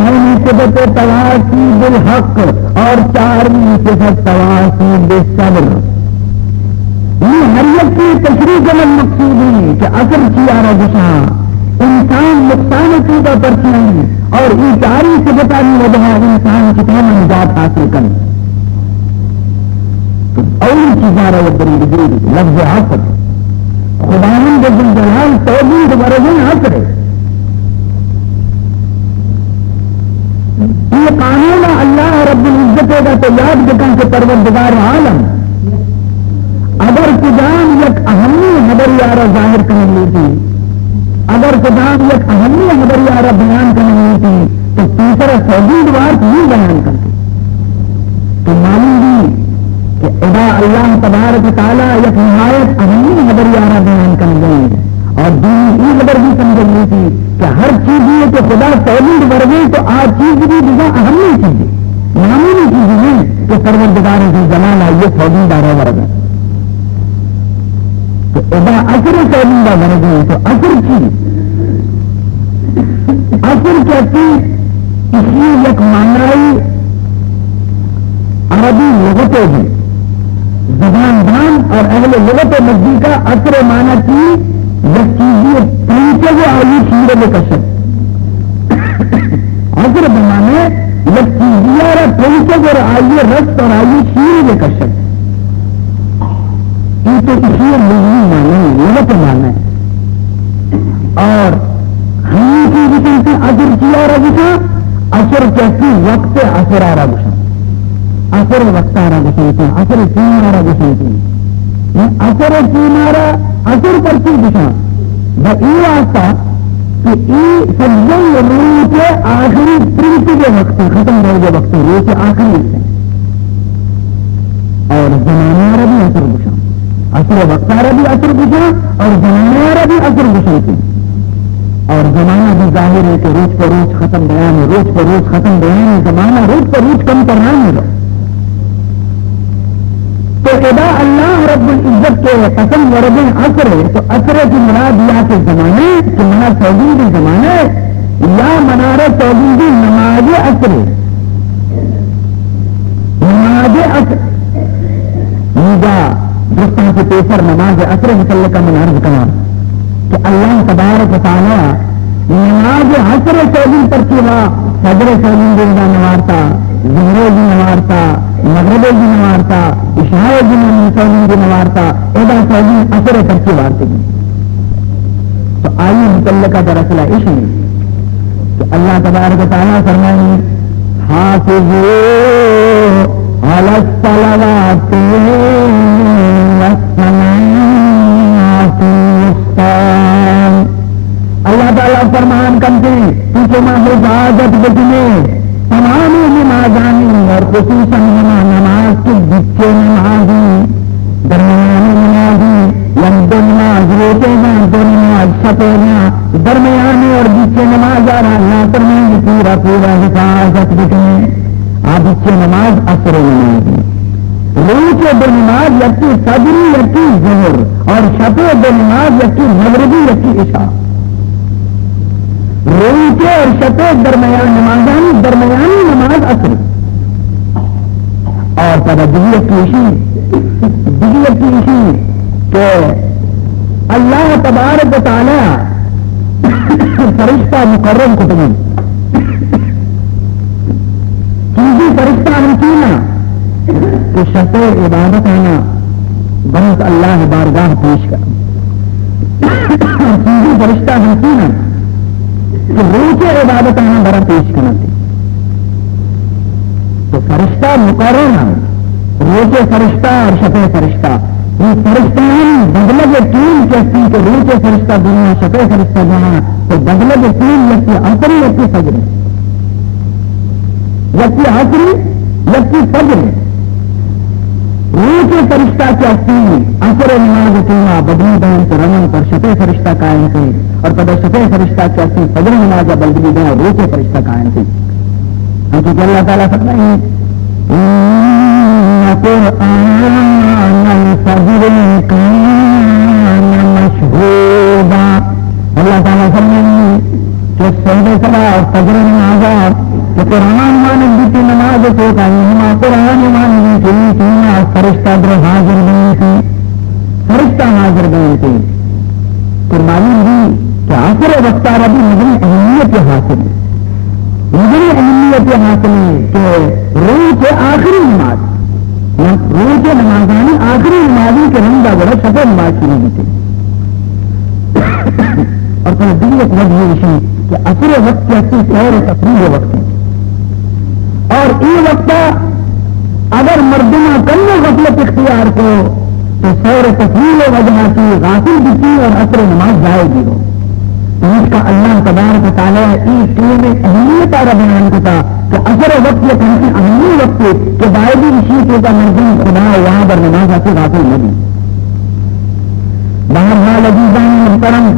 پہلی صفت تواصی بالحق اور چارمی صفت تواصی بالصبر. یہ ہر ایک کی تشریح کا مقصود ہے کہ اثر کیا رجسا انسان نقصان کی کا پرچی اور یہ چاری صفتہ بھی وجہ انسان کتنا نجات حاصل کریں. تو اول چیزیں رہے بری لفظ عصر خداوند ذوالجلال توحید ورزن عصر ہے. یہ قانون اللہ رب العزت کا تو یاد بکن کے پروردگار عالم اگر کدام یک اہمی حبریارہ ظاہر کرنے تھی, اگر کدام یک اہمی حبریارہ بیان کرنے تھی تو تیسرا توحید وار نہیں بیان کرتے. تو معلوم بھی کہ ادا اللہ تبارک تعالیٰ یک نہایت اہمی حبریارہ بیان کرنے گئے اور دین یہ خبر بھی سمجھنی تھی کہ ہر چیز یہ کہ خدا توحید ورگے تو آج چیز بھی جگہ اہمی چیزیں معمولی چیزیں ہیں کہ پروردگار کی جلال آئیے توحید آ رہا ورگا. تو ادا اثر توحید ورگے تو اثر چیز اثر کہتی اسی یک معنی عربی لغتوں کی زبان دان اور اہل لغت مزدی کا اثر معنی کی یک چیزی پہنچے وہ آئی شیر میں کشت اثر بمانے یک چیزی اور پہنچے وہ آئی رست اور آئی شیر میں کشت. یہ تو اسی لغوی معنی لغت معنی اور ہم کی بچن سے اثر کیا رہا بچا اثر کہتی وقت اثر آ رہا بچا اثر وقت آ رہا بچا اثر تین آ رہا بچا اثر تین آ رہا اثر کرتی بچا یہ واسطہ کہ یہ سجن روح کے آخری پرنٹ کے وقت ختم ہو گئے وقت روح کے آخری سے اور زمانہ رہا بھی اثر بچا اثر وقت رہا بھی اثر بچا اور زمانہ رہا بھی اثر بچا تھی. اور زمانہ بھی ظاہر ہے کہ روز پر روز ختم بیان ہے, روز پر روز ختم بیان ہے, زمانہ روز پر روز کم کرنا ہے. تو ادا اللہ رب العزت کے قسم ورب اثر ہے تو اثر کی مراد یا کے زمانے کہ منا توحیدی زمانے یا منار توحیدی نماز اثر نماز اثر نیجا دوستوں کے پیسر نماز اثر متعلق کا منارز کرنا کہ اللہ تبارک تعالیٰ نماز اثر توحید پر کیا فجر توحید کا نوارتا ظہر کی نوارتا مغرب کی نوارتا عشاء کی توحید کی نوارتا ادا توحید اثر پر کی وارتے گی. تو آئی متعلقہ درسلہ عشق میں کہ اللہ تبارک تعالیٰ فرمائیں حافظوا علی الصلوات اللہ تعالیٰ فرمان کرتے پیچھے ماں حفاظت بچنے تمام نمازانی اور خصوصاً نماز کے بچے نمازی درمیانی نمازی یا دو نماز روتے نا دو نماز چھپے نا درمیانی اور بچے نماز آ رہا اللہ فرمائیں پورا پورا حفاظت بچنے آپ بچے نماز اثر نمازی روح کے دو نماز یکی فجری یکی ظہر اور چھپے دو نماز یکی مغربی یکی عشاء. روح کے اور چھپے درمیان نمازانی درمیانی نماز اثر اور دیگر کی اسی کہ اللہ تبارک تعالی فرشتہ مقرر کتنی چیزی فرشتہ ہم کینا کہ شفع عبادت آنا بہت اللہ بارگاہ پیش کر چیزی فرشتہ ہم کینا کہ روح کے عبادت آنا برا پیش کرنا تھی. تو فرشتہ مقرر روح کے فرشتہ اور شفع فرشتہ یہ فرشتہ بدلب تین کہتی کہ روح کے فرشتہ دنیا شفع فرشتہ دنیا تو بدلب تین یکی عصری یکی فجر یکی عصری یکی فجر. روح کے فرشتہ کہتی عصر نماز تینا بدلی دین سے رمن پر شفع فرشتہ قائم تھی اور پدر شفع فرشتہ کہتی فجر نماز بدلی دین روح کے فرشتہ قائم تھی. کیونکہ اللہ تعالیٰ فرمائے قرآن الفجر کان مشہودا. اللہ تعالیٰ فرمائے کہ سجدہ صلاۃ فجر نماز قرآن مانگ دیتی نماز تو کہیں ہما قرآن مانگ دیتی تینا فرشتہ در حاضر گئی تھی فرشتہ حاضر گئی تھی تو معلوم بھی کہ آخر وقتہ ربی مجھے اہمیت حاصل ہے مجھے اہمیت حاصل ہے کہ روز کے آخری نماز روز کے نمازانی آخری نمازی کے رنگا بڑا سفر نماز کی نہیں تھی اور پھر دلیت وجہ اسی کہ اثر وقت کی اچھی سیر تفریح وقت ہے اور یہ وقت اگر مردمہ کرنے غفلت اختیار کو تو سیر تفریح وجہ کی غافل بھی کی اور اثر نماز جائے گی ہو اس کا اللہ تبارک و تعالیٰ اس ٹیم میں اہمیت آرہ بیان کرتا کہ اثر وقت یہ کہیں سے اہمی وقت کہ باعدی اسی کے کا مردم خدا یہاں پر نماز آتی غافل نبی بہرحال عزیزان محترم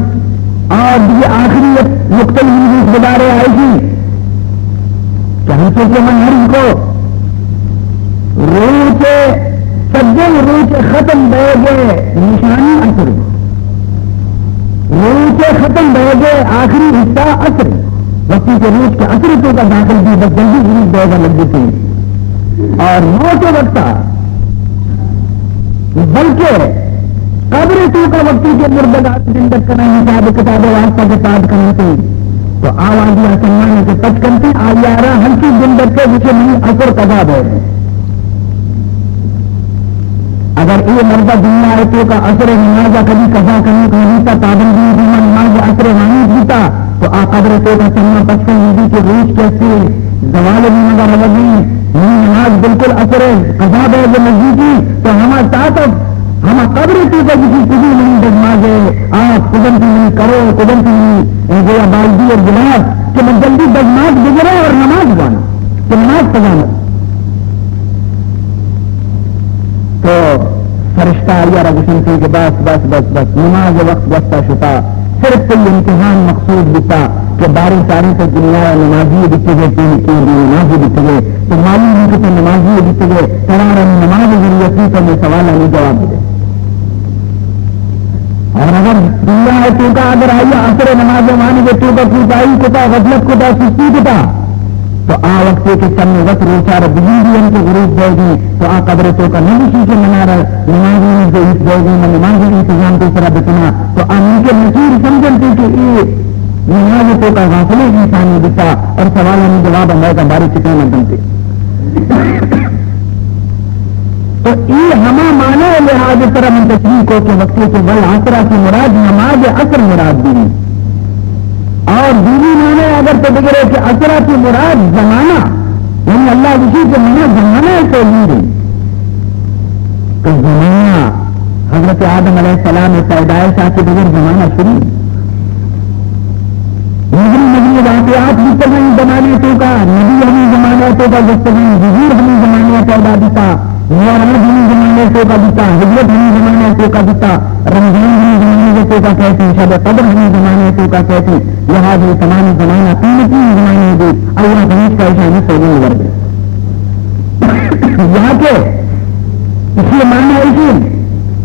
اور یہ آخری مختلف حدیث گزارے آئی تھی کہ ہم سے من ہر کو روح کے سجن روح کے ختم بہ گئے نشانی اثر روح کے ختم بہ گئے آخری حصہ اثر وقتی کے روح کے اثر تو کا داخل بھی بس جلدی روح بہ گا لگ تھی اور موت وقت بلکہ قبر تو کا وقتی کے مردگات زندگ کرنا حساب کتاب واسطہ کے ساتھ کرنے تھی تو آوازی آسمان کے پچ کرتے آیارہ ہلکی زندگ کے جسے نہیں اثر قضا ہے اگر یہ مردہ دنیا ہے تو کا اثر نماز کبھی قضا کرنے کو نہیں تھا پابندی دنیا نماز اثر نہیں ہوتا تو آ قبر تو کا سننا پچکن ندی کے روز کیسے زوال بھی نظر لگی نماز بالکل اثر قضا ہے جو نزدیکی تو ہمارا طاقت ہم قبر تو کا کسی کبھی نہیں دجمازے آپ قدرتی نہیں کرو قدرتی نہیں گویا بالدی اور گلاس کہ میں جلدی دجماز گزرے اور نماز بانا کہ نماز پڑھانا تو فرشتہ آیا رجسن سے کہ بس بس بس بس نماز وقت وقتا شتا صرف کوئی امتحان مقصود بتا کہ باری ساری سے دنیا نمازی بچے گئے تین نمازی بچے گئے تو معلوم ہے کہ نمازی بچے گئے تمہارا نماز ضروریتی تو میں سوال نہیں جواب دے اور اگر دنیا ہے تو کا اگر آئیے اثر نماز مانے گے تو کا کوتاہی کتا غفلت کتا سستی کتا تو آ وقت کے سب میں وقت روچار بجلی بھی ان کے غروب دے گی تو آ قبر تو کا نہیں اسی کے منا رہا نمازی جو اس دے گی میں نمازی انتظام کی طرح بچنا تو آ ان کے نصیر سمجھتے کہ یہ نماز تو کا غافلے انسانی بتا اور سوال ہمیں جواب ہمارے کا باری چکے نہ بنتے تو یہ ہما مانا لحاظ طرح من تشریح کو کہ وقتی کے بل آسرا کی مراد نماز اثر مراد دی اور دوسری مانے اگر تو بگڑے کہ اثرا کی مراد زمانہ یعنی اللہ اسی کے مانا زمانہ سے لی گئی تو زمانہ حضرت آدم علیہ السلام پیدائش کے بغیر زمانہ شروع نبی واقعات بھی تمہیں زمانے تو کا نبی ہمیں زمانے تو کا گفتگو ظہور ہمیں زمانے پیدا دیتا میراج ہمیں زمانے تو کا دیتا ہجرت ہمیں زمانے تو کا دیتا رمضان ہمیں زمانے تو کا کہتی شب قدر ہمیں زمانے تو کا کہتی لہٰذا تمام زمانہ قیمتی زمانے دی اللہ گنیش کا اشارہ سونے لگ گئے یہاں کے اس لیے ماننا ایسے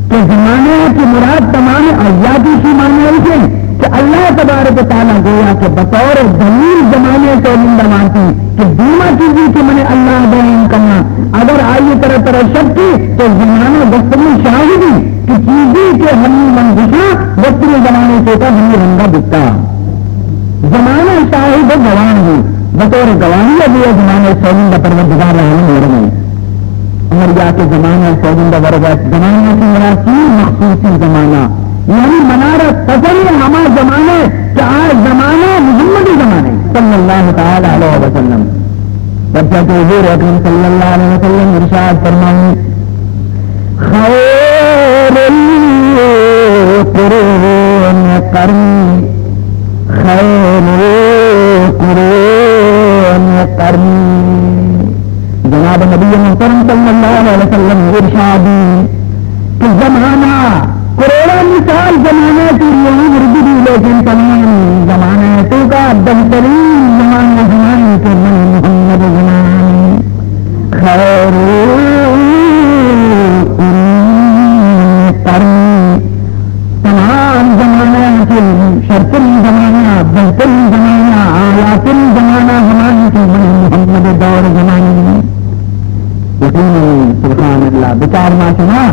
کہ زمانے کی مراد تمام آزادی کی ماننا ایسے کہ اللہ تبارک تعالیٰ گویا کہ بطور دلیل زمانے سے زندہ مانتی کہ دیما چیزی کہ میں نے اللہ بیان کرنا اگر آئی طرح طرح شک کی تو زمانہ دستگی شاہدی کہ چیزی کے ہمیں من گھسا دستگی زمانے سے کا ہمیں رنگا دکھتا زمانہ شاہد گواہ ہوئی بطور گواہی اب یہ زمانے سوزندہ پروردگار رہنے ہو رہے ہیں اور جا کے زمانہ سوزندہ ورگت زمانہ کی مراسی مخصوصی زمانہ یعنی منارت پسند ہما زمانے کہ آج زمانہ محمدی زمانے صلی اللہ تعالی علیہ وسلم بچہ کے حضور اکرم صلی اللہ علیہ وسلم ارشاد فرمائیں خیر القرون قرنی خیر القرون قرنی جناب نبی محترم صلی اللہ علیہ وسلم ارشادی کہ زمانہ کروڑا مثال زمانے کی یہاں مردی لیکن تمام زمانے تو کا بہترین زمانے زمانے کے من محمد زمانے خیر قرنی تمام زمانے کے شرطن زمانہ بہترین زمانہ آیاتن زمانہ زمانے کے من محمد شما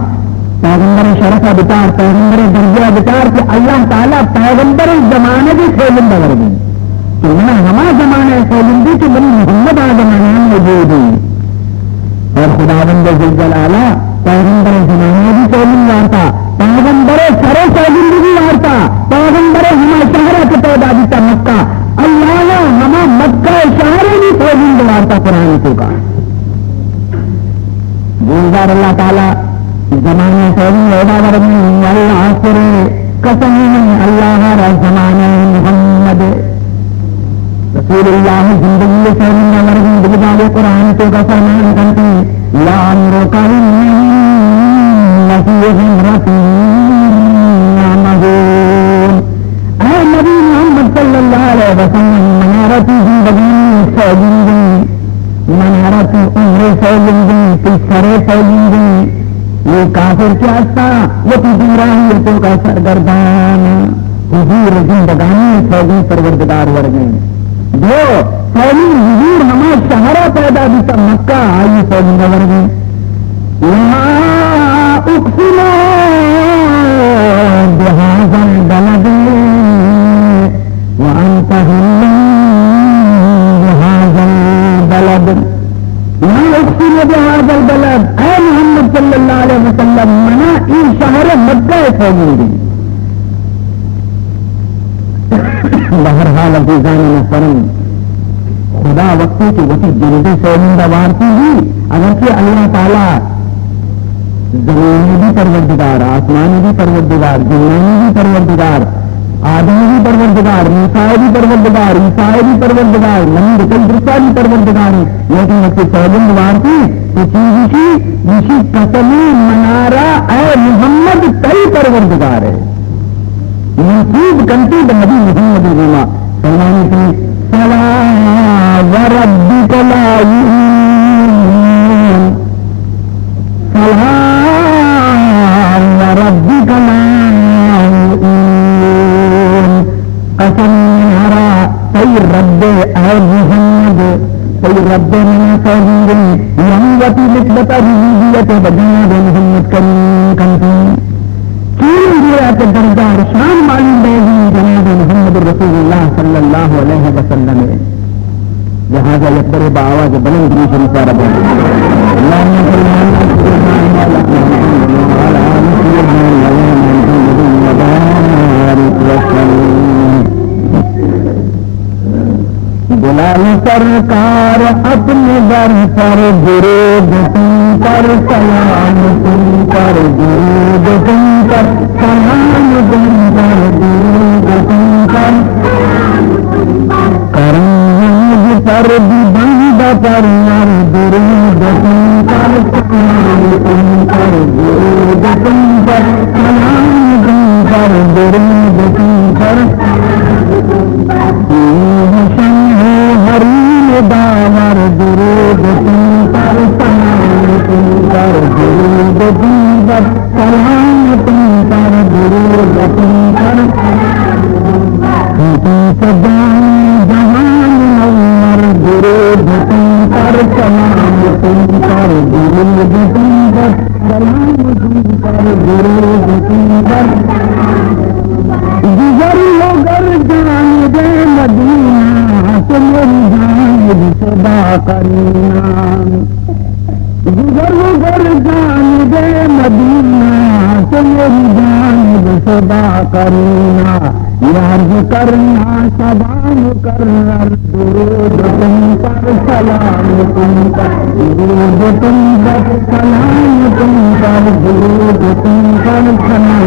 پیغمبر شرف بچار پیغمبر درجہ بچار کہ اللہ تعالیٰ پیغمبر زمانے بھی سولندہ ورگی کہ میں ہما زمانے سولندی کہ بنی محمد آزمانے موجود ہیں اور خداوند ذوالجلالہ پیغمبر زمانے بھی سولندہ آتا پیغمبر سر سولندی بھی آتا پیغمبر ہما شہرہ کے پیدا دیتا مکہ اللہ نے ہما مکہ شہرہ بھی سولندہ آتا قرآن کو کا بولدار اللہ تعالیٰ زمانے سولندہ ایڈا ورگی والعصر قسم اللہ را زمانے محمد رسول اللہ زندگی سولندہ ورگی بلدار قرآن کو کا فرمان کرتی لا امرک لفی غمرت نعمہون اے نبی محمد صلی اللہ علیہ وسلم منارتی زندگی سولندی منارتی عمر سولندی تسرے سولندی یہ کافر کیا تھا وہ تجیرانیتوں کا سرگردان حضور زندگانی سوگی پروردگار ورگیں جو سوگی حضور ہمارا شہرہ پیدا دیتا مکہ آئی سوگی ورگیں یہاں اقسم بہذا البلد وانت حل بہذا البلد یہاں اقسم بہذا البلد اے محمد صلی اللہ علیہ وسلم منا این شہر مکہ سوگی دی بہرحال عزیزان محترم خدا وقتی کی وقتی جلدی سولندہ وارتی ہی اگرچہ اللہ تعالیٰ زمینی بھی پروردگار آسمانی بھی پروردگار جنانی بھی پروردگار آدمی بھی پروردگار موسیٰ بھی پروردگار عیسیٰ بھی پروردگار نبی رسول درسا بھی پروردگار لیکن وقتی سولند وارتی تو چیزی قسمی منارہ اے محمد کئی پروردگار ہے منصوب کنتی نبی محمد رضا فرمانی تھی سلا وربک لا یؤمنون سلا وربک لا یؤمنون قسم نارا سی رب اے محمد سی رب من سوزی یموتی نسبت رضیت بجانب محمد کریم کنتی کے درجہ شان معلوم رہے جناب محمد رسول اللہ صلی اللہ علیہ وسلم لہذا یکبر بآواز بلند بھی شریف رب اللہم صلی بلال سرکار اپنے در پر درود تم پر سلام تم پر درود تم پر سلام تم پر درود تم پر کرم پر بھی بند پر درود تم پر سلام تم پر درود تم پر سلام تم پر درود تم پر حریم داور درود تم پر سلام تم پر درود تم پر سلام تم پر درود تم پر سجان جہان نور درود تم پر سلام تم پر درود تم پر سلام تم پر درود تم پر دیگر لوگر جانب مدینہ تمہاری جانب صدا کرنا دیگر لوگر جانب مدینہ تمہاری جانب صدا کرنا یاد کرنا سدا مقرر درود تم پر سلام تم پر درود تم پر سلام تم پر درود تم پر سلام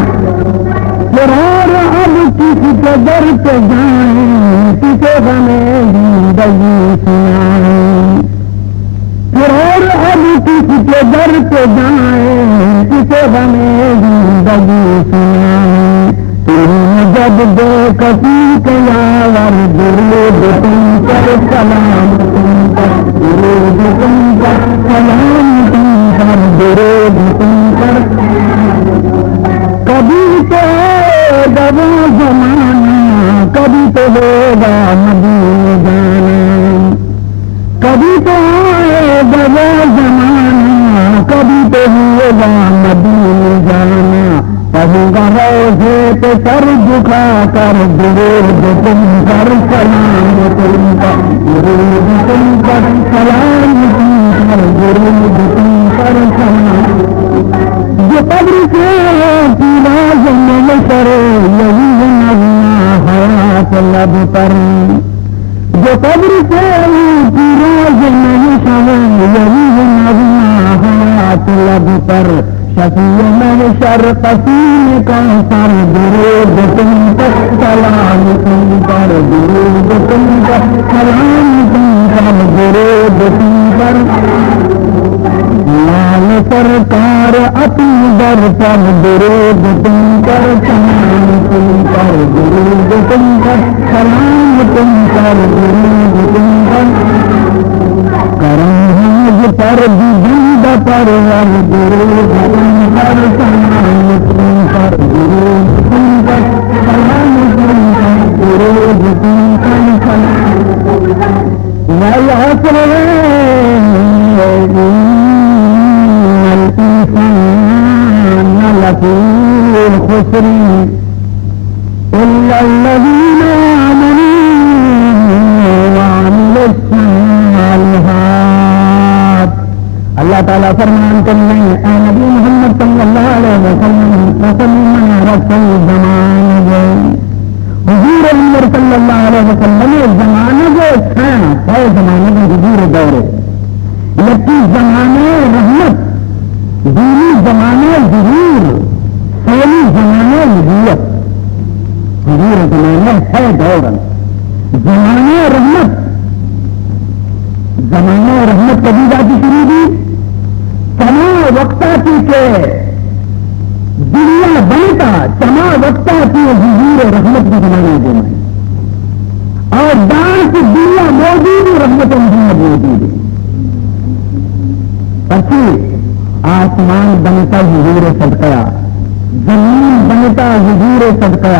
قرار اب کس قدر کے جائیں کسے غمیں زندگی سنائیں قرار اب کس قدر کے جائیں کسے غمیں زندگی سنائیں تمہیں جب دے کسی کے یاور درود تم پر سلام تم پر درود تم پر سلام تم پر درود تم پر کبھی تو ہوگا زمانہ کبھی تو ہوگا مدینہ جانا کبھی تو آئے گا زمانہ کبھی تو ہوگا دین جانا کہوں گا روزے پہ سر جھکا کر درود تم پر سلام تم پر درود تم پر سلام تم پر درود تم پر سلام جو قبر سے پیراز میں سرے یہی نغمہ حیات لب پر جو قبر سے پیراز میں سرے یہی نغمہ حیات لب پر شفیع محشر قسیم کا سر درود تم پر سلام تم پر درود تم پر سلام تم پر درود تم پر لال سرکار اپنی در پر درود تم پر سلام تم پر درود تم پر سلام تم پر درود تم پر کرم پر جند پر درود تم پر سلام تم پر درود تم پر سلام تم پر درود تم پر سلام والعصر الإنسان لفي خسر إلا الذين آمنوا وعملوا الصالحات اللہ تعالیٰ فرمان کرنے اے نبی محمد صلی اللہ علیہ وسلم وسلم رسول زمان گئے حضور عمر صلی اللہ علیہ وسلم زمانہ جو ہے زمانہ جو حضور دورے یکی زمانے رحمت دینی زمانے ظہور سیلی زمانے نبوت حضور زمانے ہے دور زمانے رحمت کبھی جاتی شروع دی چما وقتا کی کہ دنیا بنتا چما وقتا کی حضور رحمت کی زمانے دینا اور دان کی دنیا موجود رحمت محمد موجود ہے پچھلی آسمان بنتا حضور صدقہ زمین بنتا حضور صدقہ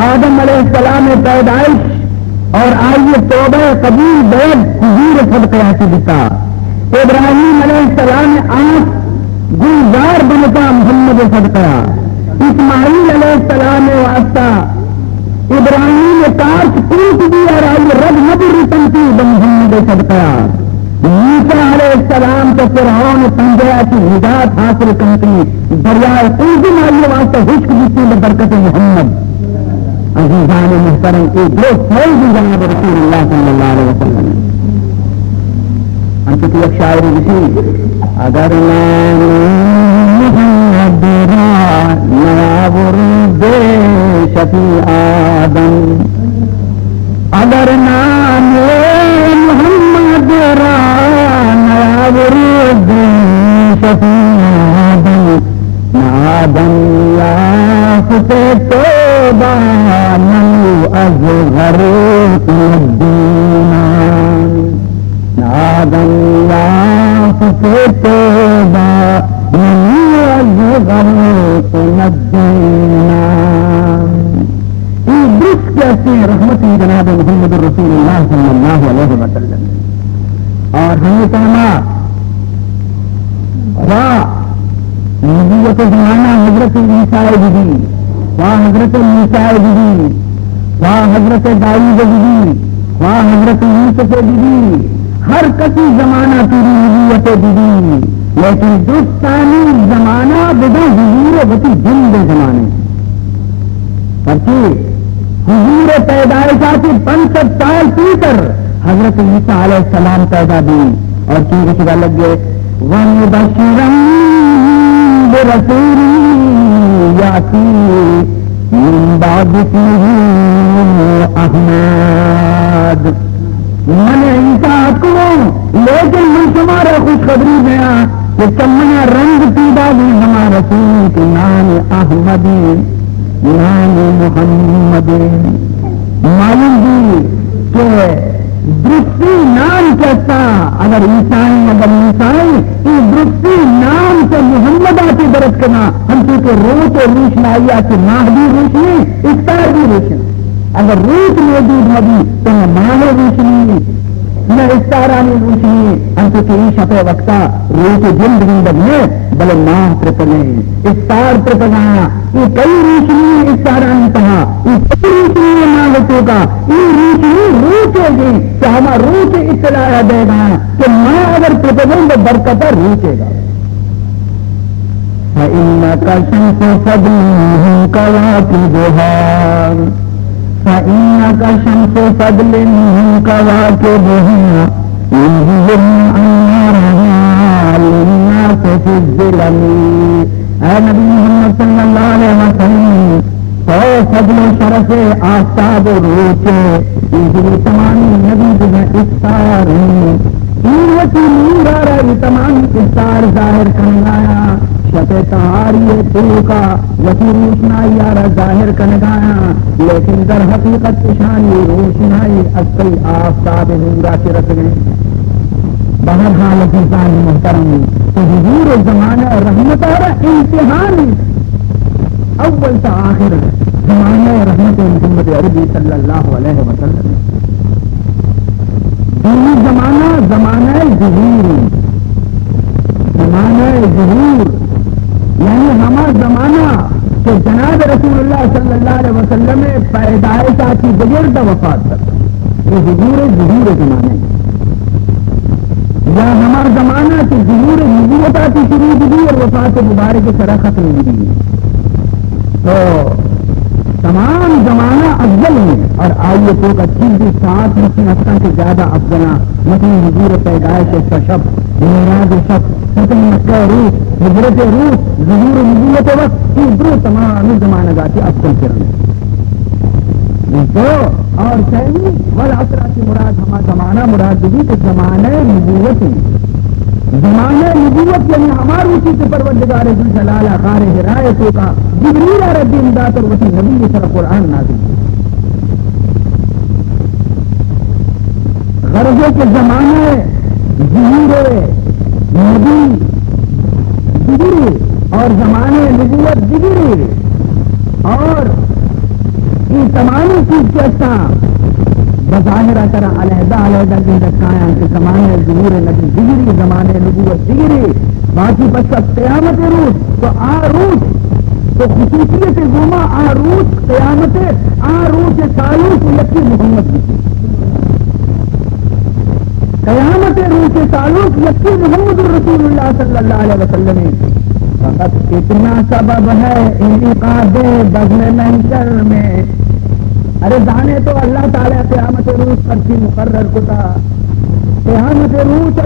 آدم علیہ السلام پیدائش اور آئیے توبہ قبول بیعت حضور صدقہ سے دکھا ابراہیم علیہ السلام آنکھ گلزار بنتا محمد صدقہ اسماعیل علیہ السلام واسطہ ابراہیم کاش کوٹ دیا اور آئیے رب نبی تنتی محمد صدقہ موسیٰ علیہ السلام تو فرعون سنجیا کی نجات حاصل کرتی دریائے قلزم آئیے واسطہ حشق دیتی برکت محمد عزیزان محترم ایک دو فیض جناب رسول اللہ صلی اللہ علیہ وسلم ہم کسی ایک شاعری کسی اگر محمد را نیا ورد شفیع آدم اگر نام محمد را نیا ورد شفیع آدم آدم یافت توبہ نو ازغر الدین آدم یافت توبہ نو ازغر الدین درست کہتے ہیں رحمتی جناب محمد رسول اللہ صلی اللہ علیہ وسلم اور ہمیں کہنا نبوت زمانہ حضرت عیسیٰ بی حضرت موسیٰ بی حضرت داؤد بی حضرت یوسف بی ہر کسی زمانہ تیری نبوت بی لیکن دوستانی زمانہ بدا حضور بتی جند زمانے پرچی حضور پیدائشاتی 65 سال پیتر حضرت عیسیٰ علیہ السلام پیدا دی اور چیز شدہ لگ گئے وَنُبَشِّرًا بِرَسُولٍ يَأْتِي مِن بَعْدِ اسْمِهِ احمد من عیسیٰ کو لیکن من تمہارا خوشخبری دیا کہ تمہارا رنگ پیدا بھی ہمارا رسول کے نام احمدی نام محمد معلوم بھی کہ درستی نام کیسا اگر عیسائی یہ درستی نام سے محمد آتی برت کرنا ہم چونکہ روح و روشنائی آتی ماہ بھی روشنی افطار بھی روشنی اگر روح موجود ہوگی تو ماہ روشنی نہ استارانی روشنی انتو کی شپے وقتا روح جلد زندگ میں بلے ماہ ترپلے استار ترپلایا یہ کئی روشنی استارانی کہا یہ کئی روشنی ماہتوں کا یہ روشنی روح کے گی کہ ہما روح کے اطلاع دے گا کہ ماں اگر ترپلیں تو برکتہ روح کے گا فَإِنَّكَ شَمْسُ فَضْلِهِ كَوَاكِبُهَا فَإِنَّكَ شَمْسُ فَضْلِهِ كَوَاكِبُهَا يُظْهِرْنَ أَنْوَارَهَا لِلنَّاسِ فِي الظِّلَمِ اے نبی محمد صلی اللہ علیہ وسلم تو فضل و شرف آفتاب و روچے یہ تمامی نبی جنہ افطار ہیں قیمتی نورارا یہ تمام افطار ظاہر کرنگایا شتے تہاری تو کا وسی روشنائی آرہ ظاہر کرنگایا لیکن در حقیقت شانی روشنائی اصلی آفتاب نورا کے رکھ گئے بہرحال عزیزان محترم تو حضور زمانہ رحمت آرہ امتحان اول تا آخر زمانہ رحمت محمد عربی صلی اللہ علیہ وسلم دینی زمانہ زمانہ ظہور زمانہ ظہور یعنی ہمارا زمانہ کہ جناب رسول اللہ صلی اللہ علیہ وسلم پیدائش آتی بغیر دا وفات تک یہ ظہور زمانے یا ہمارا زمانہ کہ ظہور نبوت آتی شروع دی اور وفات مبارک سرا ختم ہوئی تو تمام زمانہ افضل ہے اور آئیے تو کا چیز ساتھ مسلم افغان سے زیادہ افضل مسلم حضور پیدائش کا شب میراج شب ختم مکہ روح حضرت روح ظہور نبوت وقت یہ دو تمام زمانہ ذاتی افضل کرنے تو اور سہمی والعصرہ کی مراد ہما زمانہ مراد بھی کہ زمانہ نبوت زمانہ نبوت یعنی ہمارا اسی سے پروردگار ذو جلال آقار ہدایتوں کا جبریل رب امداد اور وسی نبی سر قرآن نازل غرضے کے زمانے ظہور نبی جبری اور زمانے نبوت جبری اور یہ تمام چیز کے ساتھ بظاہرہ طرح علیحدہ علیحدہ کی رکھایا کہ زمانے ظہور نبی جگری زمانے نبوت جگری باقی بس قیامت روز تو آروج تو خصوصیت گما آروج قیامت آروج سالوس یکی محمد کی قیامت روز سالوس یکی محمد رسول اللہ صلی اللہ علیہ وسلم فقط اتنا سبب ہے انعقاد بزم محشر میں ارے دانے تو اللہ تعالیٰ قیامت روز پر کی مقرر کتا قیامت روز